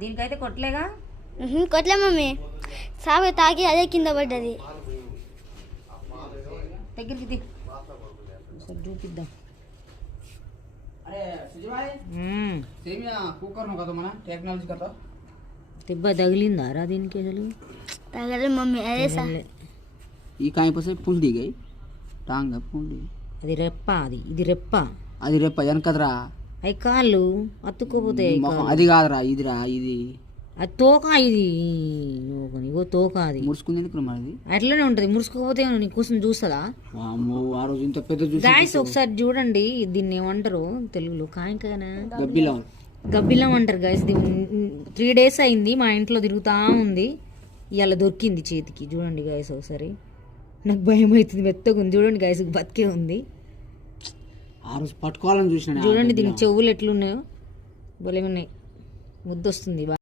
దీనికైతే కొట్టలేగా? కొట్టలే మమ్మీ, సాగు తాకి అదే కింద పడ్డది. దగ్గరికి చూపిద్దాం. దెబ్బ తగిలిందా రా దీనికి? అసలు తగలే మమ్మీ, అదే ఈ కాయ పోసే పుల్ దిగాయి టాంగ పుల్. అది రెప్ప, ఇది రెప్ప, అది రెప్ప వెనకదరా. అవి కాళ్ళు అతుక్కోపోతాయి. అది కాదురా, ఇదిరా, ఇది అది తోక. ఇది ఇగో తోక. అది ముడుచుకుంది ఎందుకు మరి? అట్లనే ఉంటది, ముడుచుకోపోతే నీ కోసం చూస్తుందా? ఆ రోజు ఇంత పెద్ద గాయస్ ఒకసారి చూడండి, దీన్ని ఏమంటారు తెలుగులో? కాయకాయనా, గబ్బిలం, గబ్బిలం అంటారు గాయస్. 3 days అయింది మా ఇంట్లో తిరుగుతా ఉంది. ఇవాళ దొరికింది చేతికి. చూడండి గాయస్ ఒకసారి. నాకు భయం అవుతుంది, మెత్తగా ఉంది. చూడండి గాయస్, బతికే ఉంది. ఆ రోజు పట్టుకోవాలని చూసిన. చూడండి దీనికి చెవులు ఎట్లున్నాయో, భలే ఉన్నాయి. ముద్దొస్తుంది.